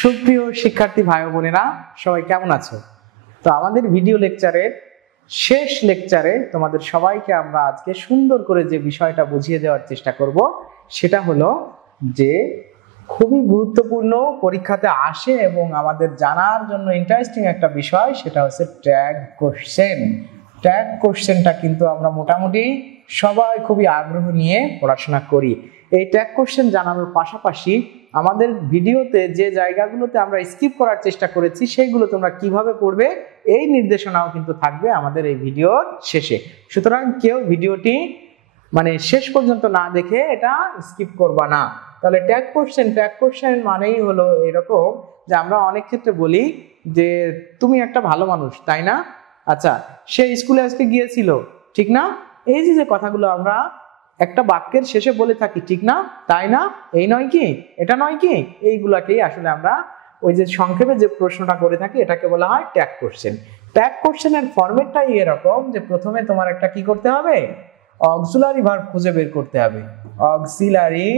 সুপ্রিয় শিক্ষার্থী ভাই বোনেরা, সবাই কেমন আছো? তো আমাদের ভিডিও লেকচারের শেষ লেকচারে তোমাদের সবাইকে আমরা আজকে সুন্দর করে যে বিষয়টা বুঝিয়ে দেওয়ার চেষ্টা করব সেটা হলো যে খুবই গুরুত্বপূর্ণ, পরীক্ষাতে আসে এবং আমাদের জানার জন্য ইন্টারেস্টিং একটা বিষয়, সেটা হচ্ছে ট্যাগ কোশ্চেন। ট্যাগ কোশ্চেনটা কিন্তু আমরা মোটামুটি সবাই খুবই আগ্রহ নিয়ে পড়াশোনা করি। এই ট্যাগ কোশ্চেন জানানোর পাশাপাশি আমাদের ভিডিওতে যে জায়গাগুলোতে আমরা স্কিপ করার চেষ্টা করেছি সেইগুলো তোমরা কিভাবে পড়বে এই নির্দেশনাও কিন্তু থাকবে আমাদের এই ভিডিওর শেষে। সুতরাং কেউ ভিডিওটি শেষ পর্যন্ত না দেখে এটা স্কিপ করবা না। তাহলে ট্যাগ কোশ্চেন মানেই হলো এরকম যে আমরা অনেক ক্ষেত্রে বলি যে তুমি একটা ভালো মানুষ, তাই না? আচ্ছা, সে স্কুলে আজকে গিয়েছিল, ঠিক না? এই যে কথাগুলো আমরা একটা বাক্যের শেষে বলে থাকি, ঠিক না? তাই না? এই নয় কি, এটা নয় কি, এইগুলাকেই আসলে আমরা ওই যে সংক্ষেপে যে প্রশ্নটা করে থাকি এটাকে বলা হয় ট্যাগ কোশ্চেন। ট্যাগ কোশ্চেনের ফরম্যাটটাই এরকম যে প্রথমে তোমার একটা কি করতে হবে, অক্সিলারি ভার্ব খুঁজে বের করতে হবে। Auxiliary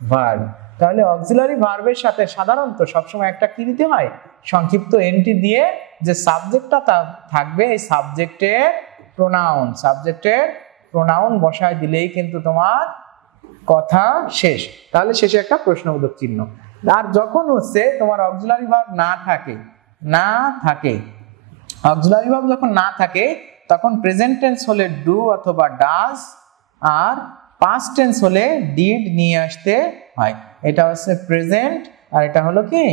verb. তাহলে অক্সিলারি ভার্বের সাথে সাধারণত সবসময় একটা কি দিতে হয়, সংক্ষিপ্ত এনটি দিয়ে যে সাবজেক্টটা থাকবে এই সাবজেক্টের প্রোনাউন বসায় দিলেই কিন্তু তোমার কথা শেষ। তাহলে শেষে একটা প্রশ্নবোধক চিহ্ন। আর যখন হচ্ছে তোমার অক্সিলারি ভার্ব না থাকে অক্সিলারি ভার্ব যখন না থাকে তখন প্রেজেন্ট টেন্স হলে ডু অথবা ডাজ, আর পাস্ট টেন্স হলে ডিড নিয়ে আসতে হয়। এটা হচ্ছে প্রেজেন্ট আর এটা হলো কি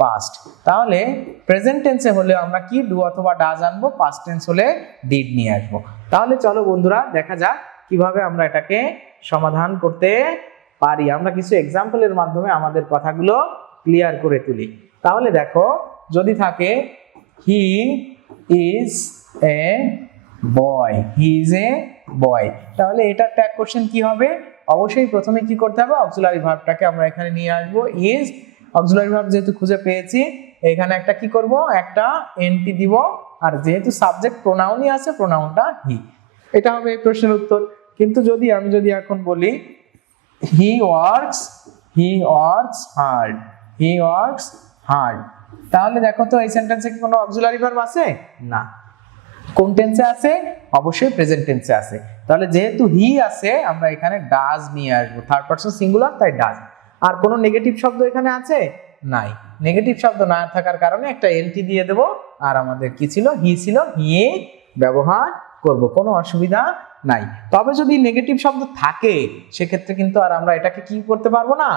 পাস্ট। তাহলে প্রেজেন্ট টেন্সে হলে আমরা কি ডু অথবা ডাজ আনবো, পাস্ট টেন্স হলে ডিড নিয়ে আসবো। তাহলে চলো বন্ধুরা দেখা যাক কিভাবে আমরা এটাকে সমাধান করতে পারি। আমরা কিছু এক্সাম্পলের মাধ্যমে আমাদের কথাগুলো ক্লিয়ার করে তুলি। তাহলে দেখো, যদি থাকে হি ইজ এ বয়, তাহলে এটা ট্যাগ কোশ্চেন কি হবে? অবশ্যই প্রথমে কি করতে হবে, অক্সিলারি ভার্বটাকে আমরা এখানে নিয়ে আসবো। ইজ অক্সিলারি ভার্ব যেহেতু খুঁজে পেয়েছি, এখানে একটা কি করব, একটা এনটি দিব, আর যেহেতু সাবজেক্ট প্রোনাউনই আছে প্রোনাউনটা হি। এটা হবে এই প্রশ্নের উত্তর। কিন্তু আমি যদি এখন বলি হি ওয়ার্কস হার্ড, তাহলে দেখো তো এই সেন্টেন্সে কি কোনো অক্সিলারি ভার্ব আছে? না। কোন টেন্সে আছে? অবশ্যই প্রেজেন্ট টেন্সে আছে। তাহলে যেহেতু হি আছে আমরা এখানে ডাজ নিয়ে আসবো, থার্ড পারসন সিঙ্গুলার, তাই ডাজ। আর কোনো নেগেটিভ শব্দ এখানে আছে? নাই। নেগেটিভ শব্দ না থাকার কারণে একটা এনটি দিয়ে দেব, আর আমাদের কি ছিল, হি ছিল, হি ব্যবহার করব, কোনো অসুবিধা নাই। তবে যদি নেগেটিভ শব্দ থাকে সেক্ষেত্রে কিন্তু আর আমরা এটাকে কি করতে পারবো না,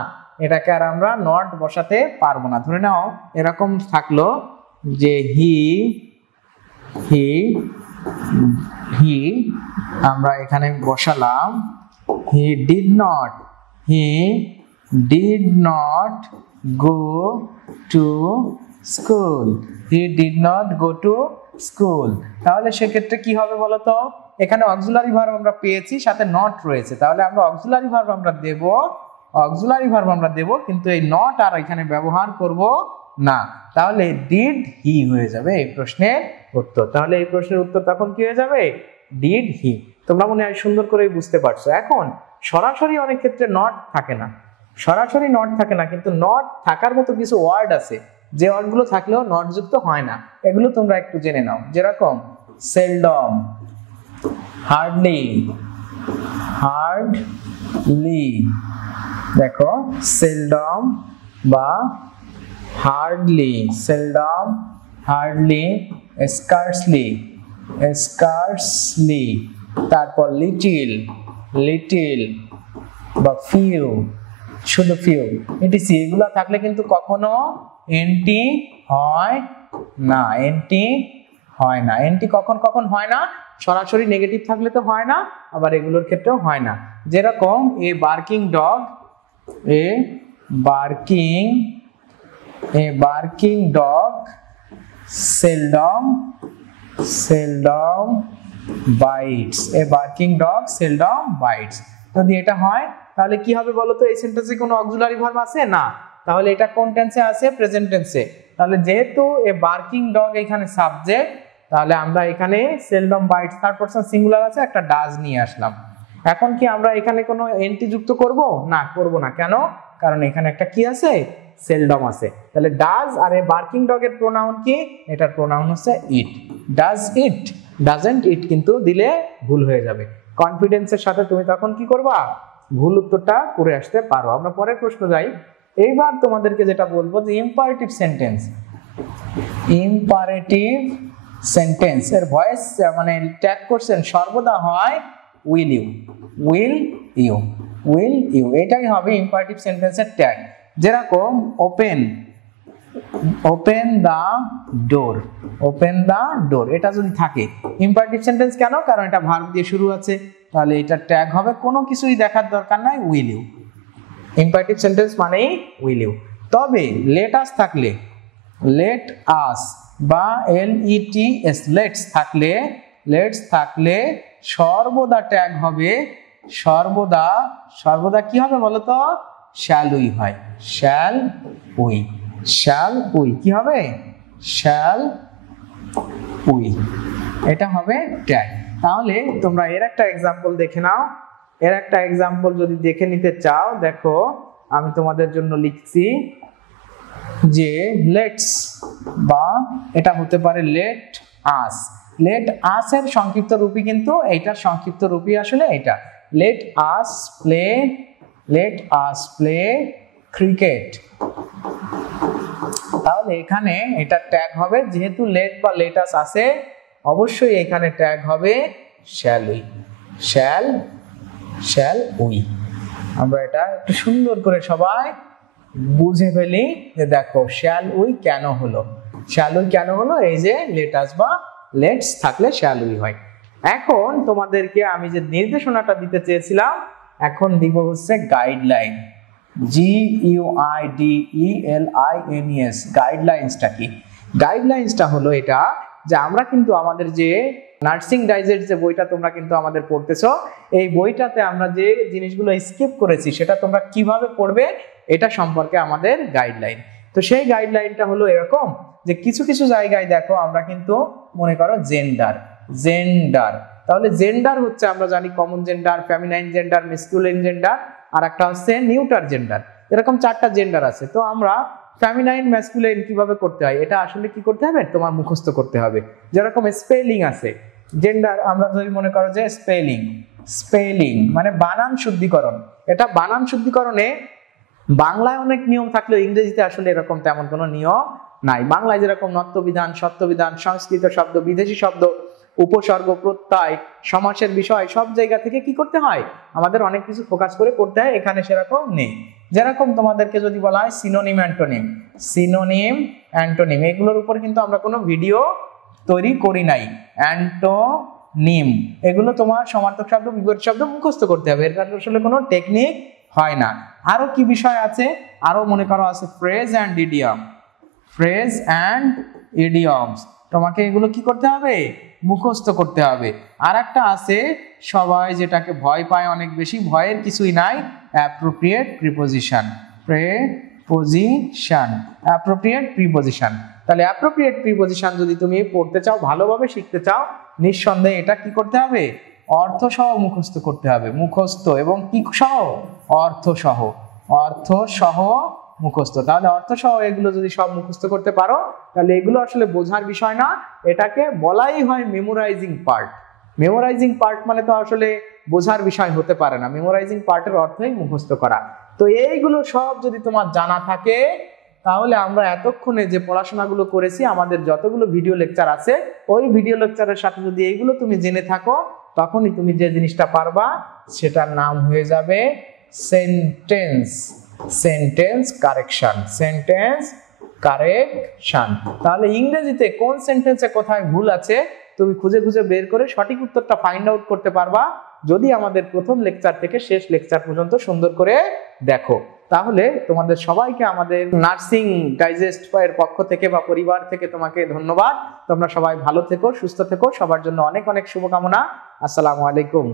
এটাকে আর আমরা নট বসাতে পারবো না। ধরে নাও এরকম থাকলো যে হি আমরা এখানে বসালাম he did not go to school. তাহলে সেক্ষেত্রে কি হবে বলতো, এখানে অক্সিলারি ভার্ব আমরা পেয়েছি, সাথে নট রয়েছে, তাহলে আমরা অক্সিলারি ভার্ব আমরা দেব, কিন্তু এই নট আর এখানে ব্যবহার করব না। তাহলে ডিড হি হয়ে যাবে এই প্রশ্নের উত্তর। তাহলে এই প্রশ্নের উত্তর তখন কি হয়ে যাবে, ডিড হি। তোমরা মনে হয় সুন্দর করে বুঝতে পারছো। এখন সরাসরি অনেক ক্ষেত্রে নট থাকে না, কিন্তু নট থাকার মতো কিছু ওয়ার্ড আছে যে ওয়ার্ডগুলো থাকলেও নট যুক্ত হয় না, এগুলো তোমরা একটু জেনে নাও। যেরকম সেলডম, হার্ডলি, দেখো সেলডম বা হার্ডলি, স্কার্সলি, তারপর লিটিল বা ফিউ, শুধু ফিউ, এটিসি, এগুলো থাকলে কিন্তু কখনো এনটি হয় না। এনটি কখন হয় না, সরাসরি নেগেটিভ থাকলে তো হয় না, আবার এগুলোর ক্ষেত্রেও হয় না। যেরকম a barking dog, seldom bites, যদি এটা হয় তাহলে কি হবে বলতো, এই সেন্টেন্সে কোনো অক্সিলারি ভার্ব আছে না, তাহলে এটা কোন টেন্সে আছে, প্রেজেন্ট টেন্সে। তাহলে যেহেতু এ বার্কিং ডগ এখানে সাবজেক্ট, তাহলে আমরা এখানে seldom bites third person singular আছে, একটা ডাজ নিয়ে আসলাম। এখন কি আমরা এখানে কোনো এনটি যুক্ত করব না? করব না। কেন? কারণ এখানে একটা কি আছে, সেলডম আছে। তাহলে ডাজ আর এ বার্কিং ডগের প্রোনাউন কি, এটার প্রোনাউন হচ্ছে ইট। ডাজ ইট, ডাজন্ট ইট কিন্তু দিলে ভুল হয়ে যাবে। কনফিডেন্সের সাথে তুমি তখন কি করবা, ভুল উত্তরটা করে আসতে পারো। আমরা পরের প্রশ্ন যাই। এইবার তোমাদেরকে যেটা বলবো যে ইম্পারেটিভ সেন্টেন্স, ইম্পারেটিভ সেন্টেন্স এর ভয়েস মানে ট্যাগ করছেন সর্বদা হয় will you, will you, will you, এটাই হবে ইম্পারেটিভ সেন্টেন্সের ট্যাগ। যেরকম open, open the door, open the door, এটা যদি থাকে ইম্পারেটিভ সেন্টেন্স কেন, কারণ এটা ভার্ব দিয়ে শুরু আছে, তাহলে এটা ট্যাগ হবে কোনো কিছুই দেখার দরকার নাই, উইল ইউ। ইম্পারেটিভ সেন্টেন্স মানেই উইল ইউ। তবে লেট আস থাকলে, লেট আস বা LETS লেটস থাকলে, লেটস থাকলে সর্বদা ট্যাগ হবে, সর্বদা, সর্বদা কি হবে বলতো, শ্যাল উই হয়, শ্যাল উই, শ্যাল উই কি হবে, শ্যাল উই, এটা হবে ট্যাগ। তাহলে তোমরা এর একটা এক্সাম্পল দেখে নাও। এর একটা এক্সাম্পল যদি দেখে নিতে চাও, দেখো আমি তোমাদের জন্য লিখছি যে লেটস, বা এটা হতে পারে লেট আস। লেট আস এর সংক্ষিপ্ত রূপই কিন্তু এইটার সংক্ষিপ্ত রূপই আসলে এটা, let us play, let us play cricket. তাহলে এখানে এটা ট্যাগ হবে, যেহেতু লেট বা লেট আস আছে অবশ্যই এখানে ট্যাগ হবে shall we, shall, shall we. আমরা এটা একটু সুন্দর করে সবাই বুঝে ফেলি যে দেখো শ্যাল উই কেন হলো, শ্যাল উই কেন হলো, এই যে লেট আস বা লেটস থাকলে শ্যাল উই হয়। এখন তোমাদেরকে আমি যে নির্দেশনাটা দিতে চেয়েছিলাম এখন দিব হচ্ছে গাইডলাইন, GUIDELINES। গাইডলাইন্সটা কি, গাইডলাইন্সটা হলো এটা যে আমরা কিন্তু আমাদের যে নার্সিং ডাইজেস্ট যে বইটা তোমরা কিন্তু আমাদের পড়তেছো, এই বইটাতে আমরা যে জিনিসগুলো স্কিপ করেছি সেটা তোমরা কিভাবে পড়বে এটা সম্পর্কে আমাদের গাইডলাইন। তো সেই গাইডলাইনটা হলো এরকম যে কিছু কিছু জায়গায় দেখো আমরা কিন্তু মনে করো জেন্ডার, জেন্ডার, তাহলে জেন্ডার হচ্ছে আমরা জানি common gender, feminine gender, masculine gender, আর একটা হচ্ছে নিউটার জেন্ডার, এরকম 4টা জেন্ডার আছে। তো আমরা ফেমিনাইন ম্যাসকুলিন কিভাবে করতে হয় এটা আসলে কি করতে হবে, তোমার মুখস্থ করতে হবে। যেরকম স্পেলিং আছে, জেন্ডার আমরা যদি মনে করো যে স্পেলিং, স্পেলিং মানে বানান শুদ্ধিকরণ, এটা বানান শুদ্ধিকরণে বাংলায় অনেক নিয়ম থাকলেও ইংরেজিতে আসলে এরকম তেমন কোনো নিয়ম নাই। বাংলায় যেরকম নত্যবিধান, সত্যবিধান, সংস্কৃত শব্দ, বিদেশি শব্দ, উপসর্গ, প্রত্যয়, সমাসের বিষয় সব জায়গা থেকে কি করতে হয়, আমাদের অনেক কিছু ফোকাস করে করতে হয়, এখানে সেরকম নেই। যেরকম তোমাদেরকে যদি বলা হয় সিনোনিম অ্যান্টোনিম, সিনোনিম অ্যান্টোনিম, এগুলোর উপর কিন্তু আমরা কোনো ভিডিও তৈরি করি নাই। অ্যান্টোনিম এগুলো তোমার সমার্থক শব্দ, বিপরীত শব্দ মুখস্থ করতে হবে, এর আসলে কোনো টেকনিক হয় না। আরো কি বিষয় আছে, আরো মনে করো আছে phrase and idiom, phrase and idioms, তোমাকে এগুলো কি করতে হবে, মুখস্থ করতে হবে। আর একটা আছে সবাই যেটাকে ভয় পায় অনেক বেশি, ভয়ের কিছুই নাই, appropriate preposition, preposition, appropriate preposition. তাহলে অ্যাপ্রোপ্রিয়েট প্রিপোজিশন যদি তুমি পড়তে চাও, ভালোভাবে শিখতে চাও, নিঃসন্দেহে এটা কি করতে হবে, অর্থ সহ মুখস্থ করতে হবে, মুখস্থ এবং কি সহ, অর্থ সহ, অর্থ সহ মুখস্থ। তাহলে অর্থ সহ এগুলো যদি সব মুখস্থ করতে পারো তাহলে এগুলো আসলে বোঝার বিষয় না, এটাকে বলাই হয় মেমোরাইজিং পার্ট। মেমোরাইজিং পার্ট মানে তো আসলে বোঝার বিষয় হতে পারে না, মেমোরাইজিং পার্টের অর্থই মুখস্থ করা। তো এইগুলো সব যদি তোমার জানা থাকে তাহলে আমরা এতক্ষণে যে পড়াশোনাগুলো করেছি, আমাদের যতগুলো ভিডিও লেকচার আছে, ওই ভিডিও লেকচারের সাথে যদি এইগুলো তুমি জেনে থাকো তখনই তুমি যে জিনিসটা পারবা সেটার নাম হয়ে যাবে sentence, sentence correction, sentence correction. তাহলে ইংরেজিতে কোন সেন্টেন্সে কোথায় ভুল আছে তুমি খুঁজে খুঁজে বের করে সঠিক উত্তরটা ফাইন্ড আউট করতে পারবা যদি আমাদের প্রথম লেকচার থেকে শেষ লেকচার পর্যন্ত সুন্দর করে দেখো। তাহলে তোমাদের সবাইকে আমাদের নার্সিং ডাইজেস্ট এর পক্ষ থেকে বা পরিবার থেকে তোমাকে ধন্যবাদ। তোমরা সবাই ভালো থেকো, সুস্থ থেকো, সবার জন্য অনেক অনেক শুভকামনা। আসসালামু আলাইকুম।